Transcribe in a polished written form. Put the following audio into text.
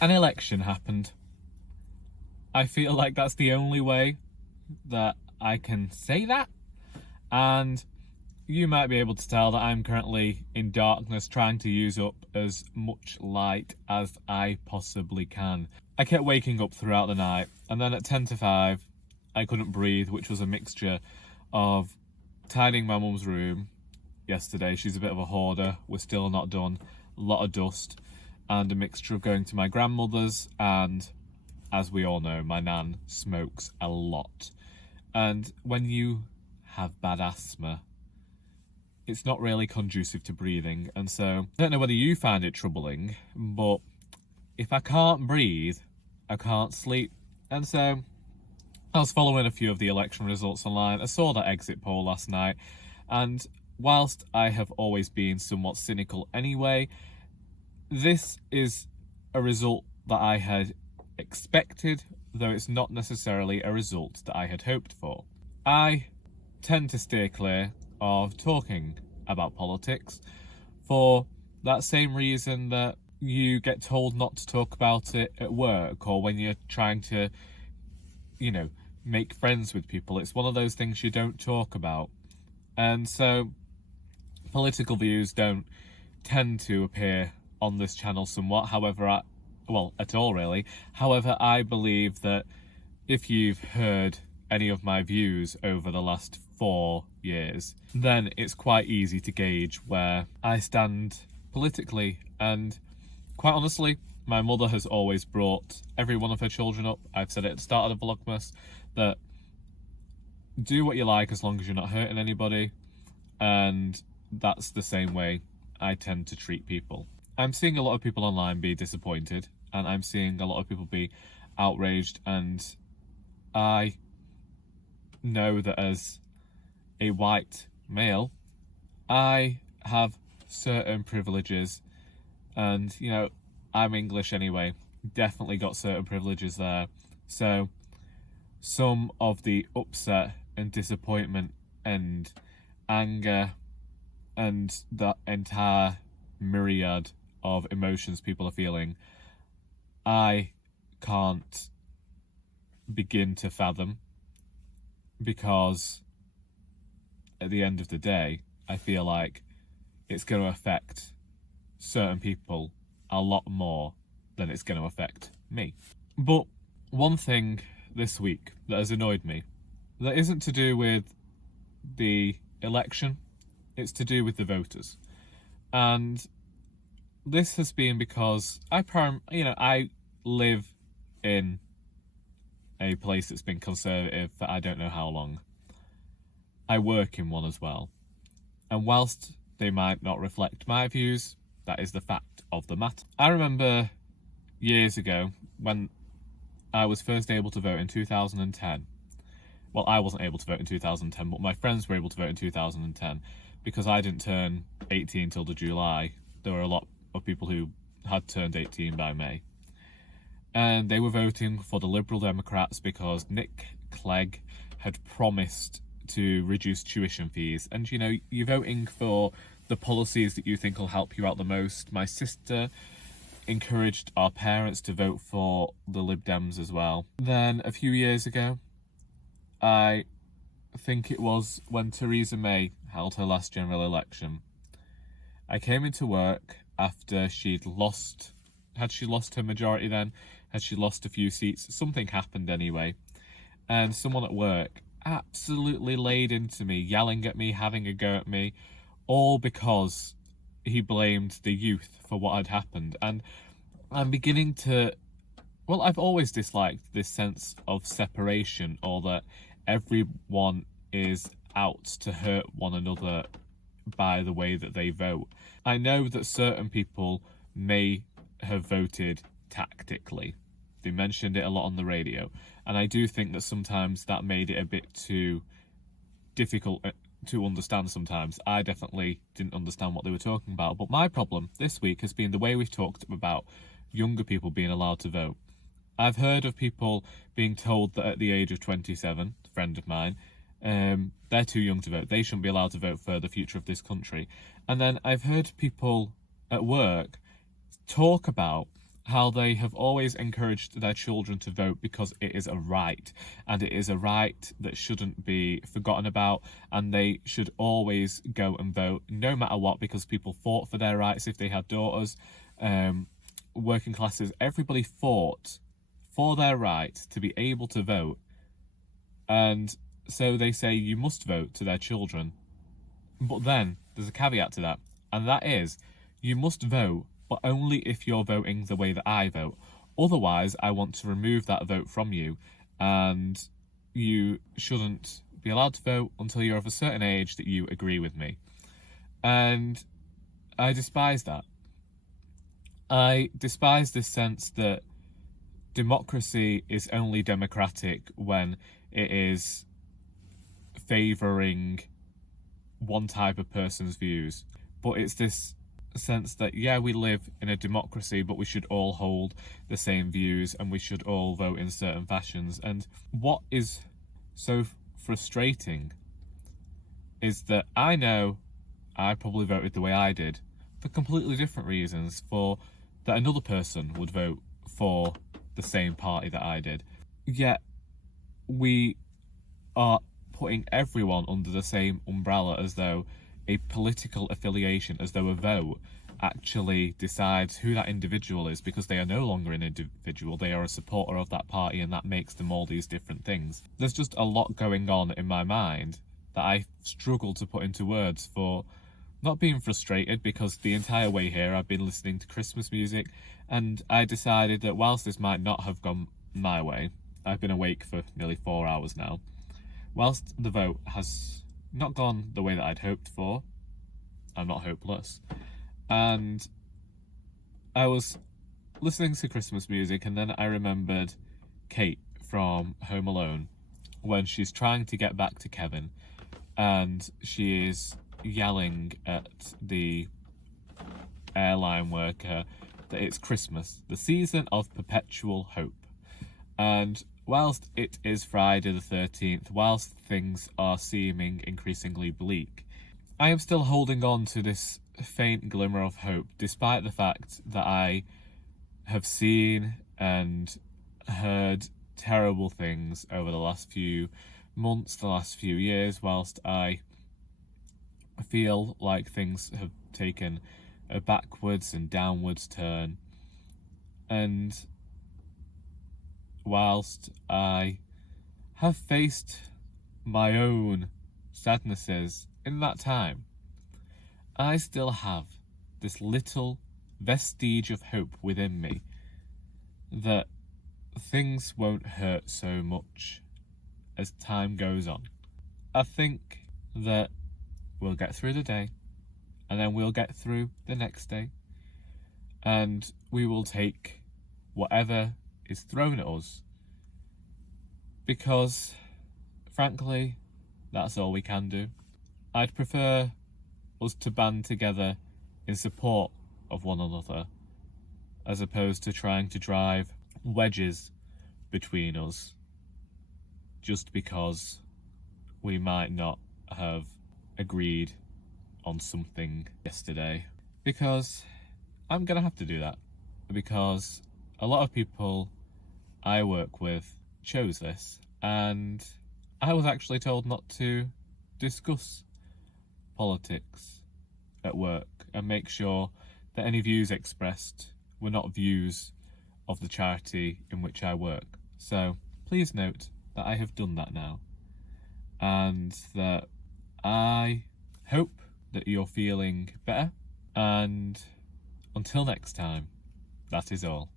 an election happened. I feel like that's the only way that I can say that. And you might be able to tell that I'm currently in darkness, trying to use up as much light as I possibly can. I kept waking up throughout the night, and then at 10 to 5, I couldn't breathe, which was a mixture of tidying my mum's room yesterday. She's a bit of a hoarder. We're still not done. A lot of dust, and a mixture of going to my grandmother's, and as we all know, my nan smokes a lot. And when you have bad asthma, it's not really conducive to breathing. And so I don't know whether you find it troubling, but if I can't breathe, I can't sleep. And so I was following a few of the election results online. I saw that exit poll last night, and whilst I have always been somewhat cynical anyway, this is a result that I had expected, though it's not necessarily a result that I had hoped for. I tend to steer clear of talking about politics for that same reason that you get told not to talk about it at work, or when you're trying to, you know, make friends with people. It's one of those things you don't talk about. And so political views don't tend to appear on this channel somewhat, however, at all really. However, I believe that if you've heard any of my views over the last 4 years, then it's quite easy to gauge where I stand politically. And quite honestly, my mother has always brought every one of her children up. I've said it at the start of the VLOGMAS that do what you like as long as you're not hurting anybody, and that's the same way I tend to treat people. I'm seeing a lot of people online be disappointed, and I'm seeing a lot of people be outraged, and I know that as a white male, I have certain privileges, and, you know, I'm English anyway, definitely got certain privileges there. So some of the upset and disappointment and anger and the entire myriad of emotions people are feeling, I can't begin to fathom, because at the end of the day, I feel like it's going to affect certain people a lot more than it's going to affect me. But one thing this week that has annoyed me, that isn't to do with the election, it's to do with the voters. And this has been because I live in a place that's been conservative for I don't know how long. I work in one as well. And whilst they might not reflect my views, that is the fact of the matter. I remember years ago when I was first able to vote in 2010. Well, I wasn't able to vote in 2010, but my friends were able to vote in 2010 because I didn't turn 18 till the July. There were a lot of people who had turned 18 by May. And they were voting for the Liberal Democrats because Nick Clegg had promised to reduce tuition fees. And, you know, you're voting for the policies that you think will help you out the most. My sister encouraged our parents to vote for the Lib Dems as well. Then a few years ago, I think it was when Theresa May held her last general election, I came into work after she'd lost, had she lost her majority then? Had she lost a few seats? Something happened anyway. And someone at work absolutely laid into me, yelling at me, having a go at me, all because he blamed the youth for what had happened. And I'm beginning to, well, I've always disliked this sense of separation, or that everyone is out to hurt one another by the way that they vote. I know that certain people may have voted tactically. They mentioned it a lot on the radio, and I do think that sometimes that made it a bit too difficult to understand sometimes. I definitely didn't understand what they were talking about, but my problem this week has been the way we've talked about younger people being allowed to vote. I've heard of people being told that at the age of 27, a friend of mine, they're too young to vote. They shouldn't be allowed to vote for the future of this country. And then I've heard people at work talk about how they have always encouraged their children to vote because it is a right, and it is a right that shouldn't be forgotten about, and they should always go and vote no matter what, because people fought for their rights. If they had daughters, working classes, everybody fought for their right to be able to vote, and so they say you must vote to their children. But then there's a caveat to that, and that is you must vote, but only if you're voting the way that I vote. Otherwise, I want to remove that vote from you, and you shouldn't be allowed to vote until you're of a certain age that you agree with me. And I despise that. I despise this sense that democracy is only democratic when it is favouring one type of person's views. But it's this sense that, yeah, we live in a democracy, but we should all hold the same views and we should all vote in certain fashions. And what is so frustrating is that I know I probably voted the way I did for completely different reasons, for that another person would vote for the same party that I did. Yet we are putting everyone under the same umbrella, as though a political affiliation, as though a vote actually decides who that individual is, because they are no longer an individual, they are a supporter of that party, and that makes them all these different things. There's just a lot going on in my mind that I struggle to put into words, for not being frustrated because the entire way here I've been listening to Christmas music, and I decided that whilst this might not have gone my way, I've been awake for nearly 4 hours now, whilst the vote has not gone the way that I'd hoped for, I'm not hopeless. And I was listening to Christmas music, and then I remembered Kate from Home Alone when she's trying to get back to Kevin, and she is yelling at the airline worker that it's Christmas, the season of perpetual hope. And whilst it is Friday the 13th, whilst things are seeming increasingly bleak, I am still holding on to this faint glimmer of hope, despite the fact that I have seen and heard terrible things over the last few months, the last few years, whilst I feel like things have taken a backwards and downwards turn. And whilst I have faced my own sadnesses in that time, I still have this little vestige of hope within me that things won't hurt so much as time goes on. I think that we'll get through the day, and then we'll get through the next day, and we will take whatever is thrown at us, because frankly that's all we can do. I'd prefer us to band together in support of one another, as opposed to trying to drive wedges between us just because we might not have agreed on something yesterday. Because I'm gonna have to do that, because a lot of people I work with chose this, and I was actually told not to discuss politics at work and make sure that any views expressed were not views of the charity in which I work. So please note that I have done that now, and that I hope that you're feeling better, and until next time, that is all.